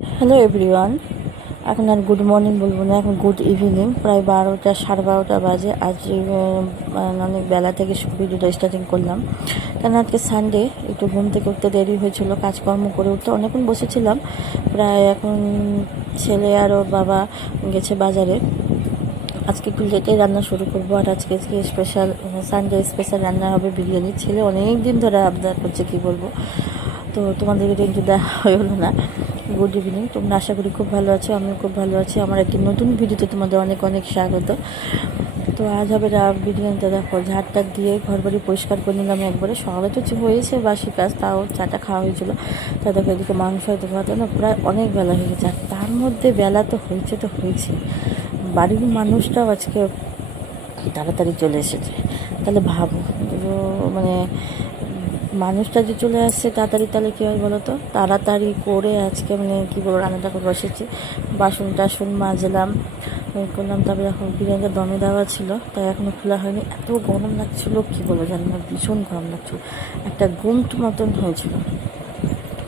Hello everyone. এখন আর good morning বলবো না, এখন গুড ইভিনিং। প্রায় 12টা 12:30 বাজে। আজ অনেক বেলা থেকে ভিডিওটা স্টার্টিং করলাম, কারণ আজকে সানডে, একটু ঘুম থেকে উঠতে দেরি হয়েছিল, কাজকর্ম করে উঠতে অনেকক্ষণ বসেছিলাম। প্রায় এখন ছেলে আর ওর বাবা গেছে বাজারে। আজকে একটু লেটেই রান্না শুরু করবো। আর আজকে স্পেশাল সানডে স্পেশাল রান্না হবে বিরিয়ানি। ছেলে অনেক দিন ধরে আবদার করছে, কি বলবো। তো তোমাদের কিন্তু দেখা হলো না। গুড ইভিনিং, তোমরা আশা করি খুব ভালো আছো, আমিও খুব ভালো আছি। আমার একটি নতুন ভিডিওতে তোমাদের অনেক অনেক স্বাগত। তো আজ হবে বিরিয়ানিতে দেখো ঝাড় টাক দিয়ে ঘর বাড়ি পরিষ্কার করে নিলাম একবারে। সকালে তো হয়েছে বাসি কাজ, তাও চাটা খাওয়া হয়েছিল। তা দেখো এদিকে মাংস হয়তো খাওয়াতে না প্রায় অনেক বেলা হয়ে গেছে। আর তার মধ্যে বেলা তো হয়েছে বাড়ির মানুষটাও আজকে তাড়াতাড়ি চলে এসেছে। তাহলে ভাবো, মানে মানুষটা যে চলে আসছে তাড়াতাড়ি, তাহলে কী হয় বলো তো। তাড়াতাড়ি করে আজকে কী বলবো, রান্নাটা করে বসেছি। বাসন টাসন মাজলাম করলাম। তারপরে এখন বিরিয়ানিটা দমে দেওয়া ছিল, তাই এখনও খোলা হয়নি। এত গরম লাগছিলো, কী বলবো জানি না, ভীষণ গরম লাগছিলো। একটা গুমট মতন হয়েছিল,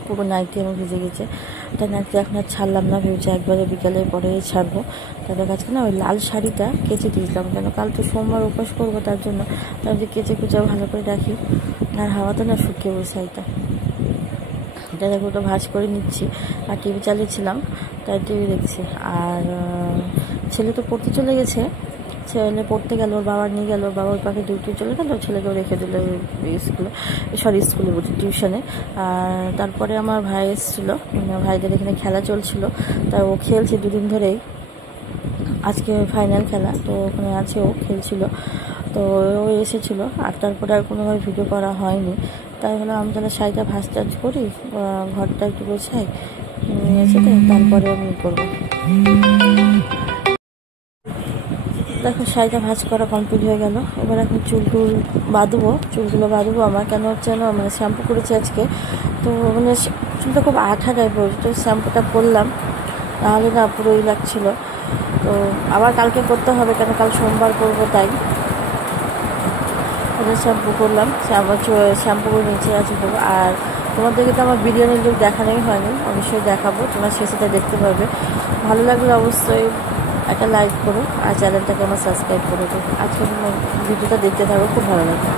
পুরো নাইটি আমি ভিজে গেছে। তাই নাইটি এখন আর ছাড়লাম না, ভেবেছি একবারে বিকালে পরে ছাড়বো। তাদের কাছে না ওই লাল শাড়িটা কেচে দিয়েছিলাম, কেন কাল তো সোমবার উপোস করবো, তার জন্য তার যে কেচে কুচা ভালো করে রাখি। আর হাওয়াতে না শুকিয়ে ওই শাড়িটা, এটা দেখো ওটা ভাঁজ করে নিচ্ছি। আর টিভি চালিয়েছিলাম, তাই টিভি দেখছি। আর ছেলে তো পড়তে চলে গেছে। ছেলে পড়তে গেল, ওর বাবা নিয়ে গেল, বাবার পাখি ডিউটি চলে গেল, ছেলেকেও রেখে দিল স্কুলে বলছি, টিউশনে। আর তারপরে আমার ভাই এসেছিলো, ভাইদের এখানে খেলা চলছিল, তাই ও খেলছে দুদিন ধরেই। আজকে ফাইনাল খেলা, তো ওখানে আছে, ও খেলছিল, তো ও এসেছিলো। আর তারপরে আর কোনোভাবে ভিডিও করা হয়নি। তাই হলো আমি তাহলে শাড়িটা ভাঁজ টাজ করি, ঘরটা একটু গোছাই, এসে তারপরে আমি করবো। দেখো শাড়িটা ভাঁজ করা কমপ্লিট হয়ে গেল। এবার এখন চুলগুলো বাঁধবো। আমার কেন হচ্ছে না, শ্যাম্পু করেছি আজকে, তো চুলটা খুব আঠা টাইপের, তো শ্যাম্পুটা করলাম, নাহলে না পুরোই লাগছিলো। তো আবার কালকে করতে হবে, কেন কাল সোমবার করবো, তাই শ্যাম্পু করলাম। শ্যাম্পু করে নিচে আছে দেবো। আর তোমাদেরকে তো আমার বিরিয়ানির লুক দেখানোই হয়নি, অবশ্যই দেখাবো, তোমরা শেষেটা দেখতে পারবে। ভালো লাগলে অবশ্যই একটা লাইক করো, আর চ্যানেলটাকে আমার সাবস্ক্রাইব করে দেবো। আজকে ভিডিওটা দেখতে থাকো, খুব ভালো লাগবে।